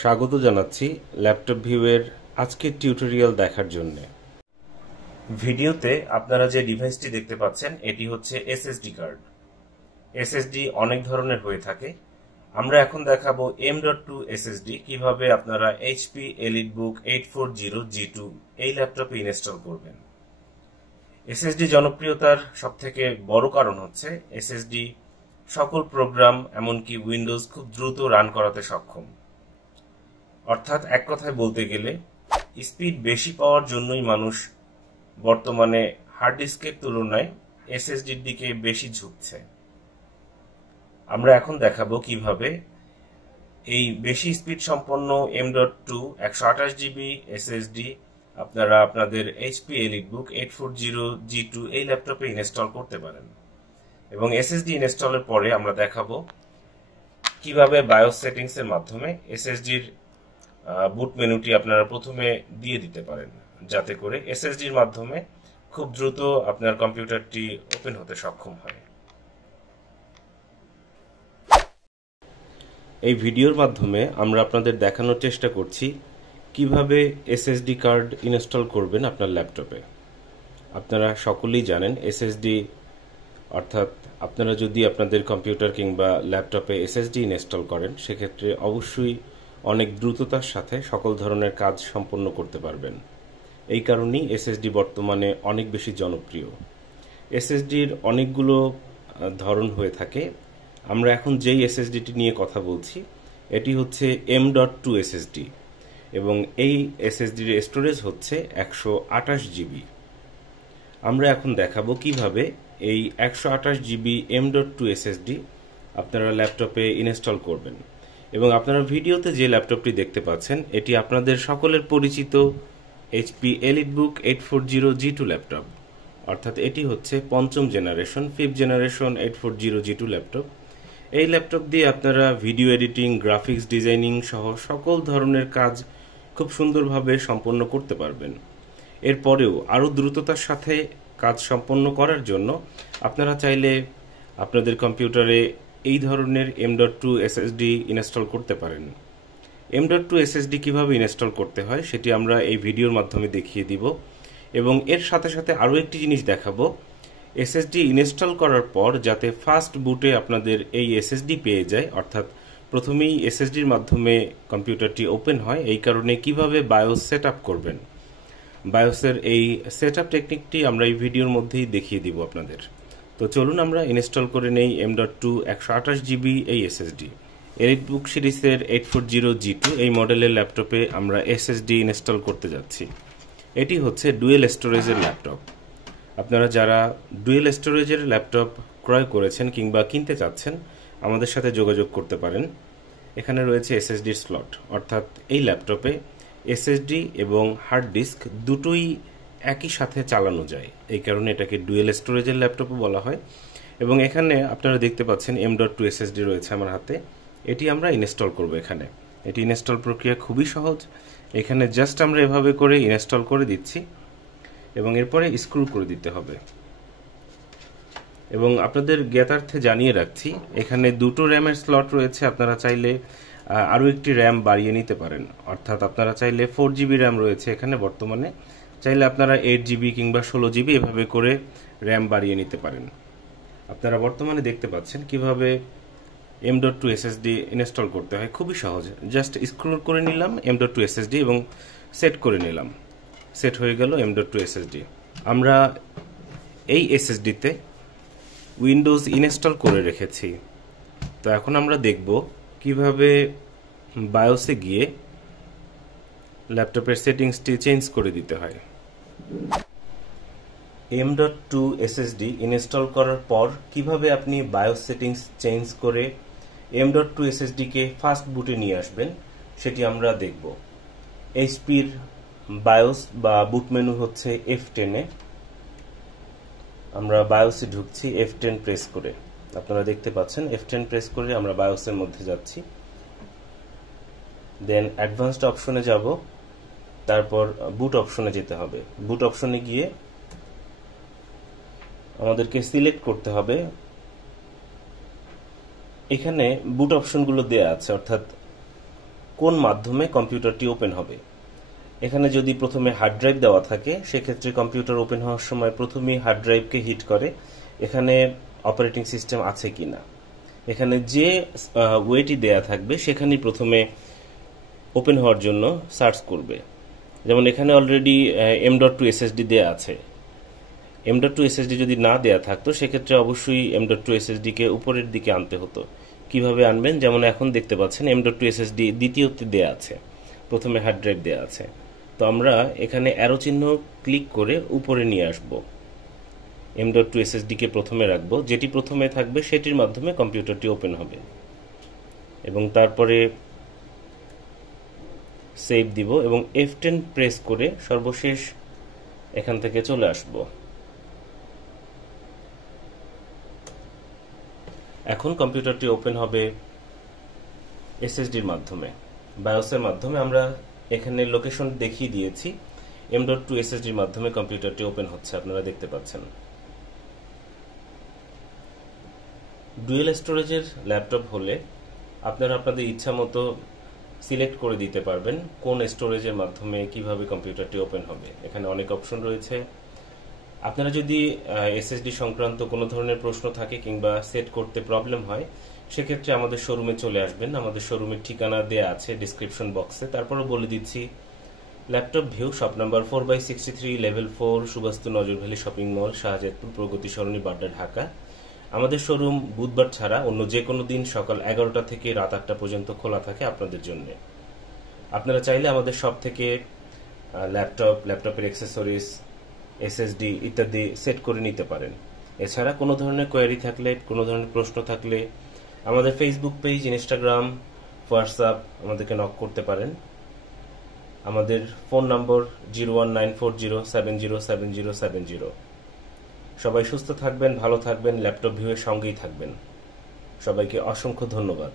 স্বাগত জানাচ্ছি ল্যাপটপ ভিউয়ের আজকের টিউটোরিয়াল দেখার জন্য। ভিডিওতে আপনারা যে ডিভাইসটি দেখতে পাচ্ছেন এটি হচ্ছে এসএসডি কার্ড। এসএসডি অনেক ধরনের হয়ে থাকে। আমরা এখন দেখাবো M.2 এসএসডি কিভাবে আপনারা HP EliteBook 840G2 এই ল্যাপটপে ইনস্টল করবেন। এসএসডি জনপ্রিয়তার সবথেকে বড় কারণ হচ্ছে এসএসডি সকল প্রোগ্রাম এমনকি উইন্ডোজ খুব দ্রুত রান করাতে সক্ষম। অর্থাৎ এক কথায় বলতে গেলে স্পিড বেশি পাওয়ার জন্যই মানুষ বর্তমানে হার্ড ডিস্কের তুলনায় এসএসডির দিকে বেশি ঝুঁকছে। আমরা এখন দেখাবো কিভাবে এই বেশি স্পিড সম্পন্ন M.2 128GB এসএসডি আপনারা আপনাদের HP EliteBook 840G2 এই ল্যাপটপে ইনস্টল করতে পারেন। এবং এসএসডি ইনস্টলের পরে আমরা দেখাবো কিভাবে বায়োস সেটিংস এর মাধ্যমে এসএসডির বুট মেনুটি আপনারা প্রথমে দিয়ে দিতে পারেন, যাতে করে এসএসডির মাধ্যমে খুব দ্রুত আপনার কম্পিউটারটি ওপেন হতে সক্ষম হয়। এই ভিডিওর মাধ্যমে আমরা আপনাদের দেখানোর চেষ্টা করছি কিভাবে এসএসডি কার্ড ইনস্টল করবেন আপনার ল্যাপটপে। আপনারা সকলেই জানেন এসএসডি অর্থাৎ আপনারা যদি আপনাদের কম্পিউটার কিংবা ল্যাপটপে এসএসডি ইনস্টল করেন সেক্ষেত্রে অবশ্যই অনেক দ্রুততার সাথে সকল ধরনের কাজ সম্পন্ন করতে পারবেন। এই কারণেই এসএসডি বর্তমানে অনেক বেশি জনপ্রিয়। এসএসডির অনেকগুলো ধরন হয়ে থাকে। আমরা এখন যেই এসএসডিটি নিয়ে কথা বলছি এটি হচ্ছে M.2 এসএসডি এবং এই এসএসডির স্টোরেজ হচ্ছে 128GB। আমরা এখন দেখাবো কিভাবে এই 128GB M.2 এসএসডি আপনারা ল্যাপটপে ইনস্টল করবেন। এবং আপনারা ভিডিওতে যে ল্যাপটপটি দেখতে পাচ্ছেন এটি আপনাদের সকলের পরিচিত HP EliteBook 840G2 ল্যাপটপ, অর্থাৎ এটি হচ্ছে পঞ্চম generation 5th generation 840G2 laptop. এই ল্যাপটপ দিয়ে আপনারা ভিডিও এডিটিং, গ্রাফিক্স ডিজাইনিং সহ সকল ধরনের কাজ খুব সুন্দরভাবে সম্পন্ন করতে পারবেন। এরপরেও আরও দ্রুততার সাথে কাজ সম্পন্ন করার জন্য আপনারা চাইলে আপনাদের কম্পিউটারে এই ধরনের M.2 এসএসডি ইনস্টল করতে পারেন। M.2 এসএসডি কিভাবে ইনস্টল করতে হয় সেটি আমরা এই ভিডিওর মাধ্যমে দেখিয়ে দিব এবং এর সাথে সাথে আরও একটি জিনিস দেখাবো, এসএসডি ইনস্টল করার পর যাতে ফাস্ট বুটে আপনাদের এই এসএসডি পেয়ে যায়, অর্থাৎ প্রথমেই এসএসডির মাধ্যমে কম্পিউটারটি ওপেন হয়, এই কারণে কিভাবে বায়োস সেট আপ করবেন। বায়োসের এই সেট আপ টেকনিকটি আমরা এই ভিডিওর মধ্যেই দেখিয়ে দিব আপনাদের। তো চলুন আমরা ইনস্টল করে নেই M.2 128GB এই এসএসডি। EliteBook সিরিজের 840G2 এই মডেলের ল্যাপটপে আমরা এসএসডি ইনস্টল করতে যাচ্ছি। এটি হচ্ছে ডুয়েল স্টোরেজের ল্যাপটপ। আপনারা যারা ডুয়েল স্টোরেজের ল্যাপটপ ক্রয় করেছেন কিংবা কিনতে চাচ্ছেন আমাদের সাথে যোগাযোগ করতে পারেন। এখানে রয়েছে এসএসডির স্লট, অর্থাৎ এই ল্যাপটপে এসএসডি এবং হার্ড ডিস্ক দুটোই একই সাথে চালানো যায়, এই কারণে এটাকে ডুয়েল স্টোরেজের ল্যাপটপও বলা হয়। এবং এখানে আপনারা দেখতে পাচ্ছেন M.2 এসএসডি রয়েছে আমার হাতে, এটি আমরা ইনস্টল করব। এখানে এটি ইনস্টল প্রক্রিয়া খুবই সহজ। এখানে জাস্ট আমরা এভাবে করে ইনস্টল করে দিচ্ছি এবং এরপরে স্ক্রু করে দিতে হবে। এবং আপনাদের জ্ঞাতার্থে জানিয়ে রাখছি এখানে দুটো র্যামের স্লট রয়েছে, আপনারা চাইলে আরও একটি র্যাম বাড়িয়ে নিতে পারেন। অর্থাৎ আপনারা চাইলে 4GB র্যাম রয়েছে এখানে বর্তমানে, চাইলে আপনারা 8GB কিংবা 16GB এভাবে করে র্যাম বাড়িয়ে নিতে পারেন। আপনারা বর্তমানে দেখতে পাচ্ছেন কিভাবে M.2 এসএসডি ইনস্টল করতে হয়, খুবই সহজ। জাস্ট স্ক্রল করে নিলাম M.2 এসএসডি এবং সেট করে নিলাম, সেট হয়ে গেল M.2 এসএসডি। আমরা এই এসএসডিতে উইন্ডোজ ইনস্টল করে রেখেছি। তো এখন আমরা দেখব কিভাবে বায়োসে গিয়ে ল্যাপটপের সেটিংসটি চেঞ্জ করে দিতে হয়। M.2 এসএসডি ইনস্টল করার পর কিভাবে আপনি বায়োস সেটিংস চেঞ্জ করে M.2 এসএসডিকে ফাস্ট বুটে নিয়ে আসবেন সেটি আমরা দেখব। HPর বায়োস বা বুট মেনু হচ্ছে F10 এ। আমরা বায়োসে ঢুকছি F10 প্রেস করে। আপনারা দেখতে পাচ্ছেন F10 প্রেস করে আমরা বায়োসের মধ্যে যাচ্ছি। দেন অ্যাডভান্সড অপশনে যাব, তারপর বুট অপশনে যেতে হবে। বুট অপশনে গিয়ে আমাদেরকে সিলেক্ট করতে হবে, এখানে বুট অপশনগুলো দেয়া আছে, অর্থাৎ কোন মাধ্যমে কম্পিউটারটি ওপেন হবে। এখানে যদি প্রথমে হার্ড ড্রাইভ দেওয়া থাকে, সেক্ষেত্রে কম্পিউটার ওপেন হওয়ার সময় প্রথমেই হার্ড ড্রাইভকে হিট করে এখানে অপারেটিং সিস্টেম আছে কিনা। এখানে যে ওয়েটি দেয়া থাকবে সেখানেই প্রথমে ওপেন হওয়ার জন্য সার্চ করবে। যেমন এখানে অলরেডি M.2 SSD দেয়া আছে। M.2 SSD যদি না দেয়া থাকতো সেক্ষেত্রে অবশ্যই M.2 SSD কে উপরের দিকে আনতে হতো। কিভাবে আনবেন, যেমন এখন দেখতে পাচ্ছেন M.2 SSD দ্বিতীয়তে দেয়া আছে, প্রথমে হার্ড ড্রাইভ দেয়া আছে। তো আমরা এখানে অ্যারো চিহ্ন ক্লিক করে উপরে নিয়ে আসব। M.2 SSD কে প্রথমে রাখবো, যেটি প্রথমে থাকবে সেটির মাধ্যমে কম্পিউটারটি ওপেন হবে এবং তারপরে সেভ দিব এবং F10 প্রেস করে সর্বশেষ এখান থেকে চলে আসব। এখন কম্পিউটারটি ওপেন হবে এসএসডির মাধ্যমে, বায়োসের মাধ্যমে। আমরা এখানে লোকেশন দেখিয়ে দিয়েছি। M.2 SSDর মাধ্যমে কম্পিউটারটি ওপেন হচ্ছে, আপনারা দেখতে পাচ্ছেন। ডুয়েল স্টোরেজের ল্যাপটপ হলে আপনারা আপনাদের ইচ্ছা মতো সিলেক্ট করে দিতে পারবেন কোন স্টোরেজের মাধ্যমে কিভাবে কম্পিউটারটি ওপেন হবে। এখানে অনেক অপশন রয়েছে। আপনারা যদি এসএসডি সংক্রান্ত কোনো ধরনের প্রশ্ন থাকে কিংবা সেট করতে প্রবলেম হয়, সেক্ষেত্রে আমাদের শোরুমে চলে আসবেন। আমাদের শোরুমের ঠিকানা দেয়া আছে ডিসক্রিপশন বক্সে। তারপরও বলে দিচ্ছি, laptop view, shop number 4/63, level 4, Subastu Nazar Valley shopping mall, Shahjadpur, Pragati Sarani, Badda, Dhaka. আমাদের শোরুম বুধবার ছাড়া অন্য যে কোনো দিন সকাল 11টা থেকে রাত 8টা পর্যন্ত খোলা থাকে আপনাদের জন্য। আপনারা চাইলে আমাদের শপ থেকে ল্যাপটপের অ্যাক্সেসরিজ, এসএসডি ইত্যাদি সেট করে নিতে পারেন। এছাড়া কোনো ধরনের কোয়ারি থাকলে, কোনো ধরনের প্রশ্ন থাকলে আমাদের ফেসবুক পেজ, ইনস্টাগ্রাম, হোয়াটসঅ্যাপ আমাদেরকে নক করতে পারেন। আমাদের ফোন নম্বর 01940707070। সবাই সুস্থ থাকবেন, ভালো থাকবেন, ল্যাপটপ ভিউয়ের সঙ্গেই থাকবেন। সবাইকে অসংখ্য ধন্যবাদ।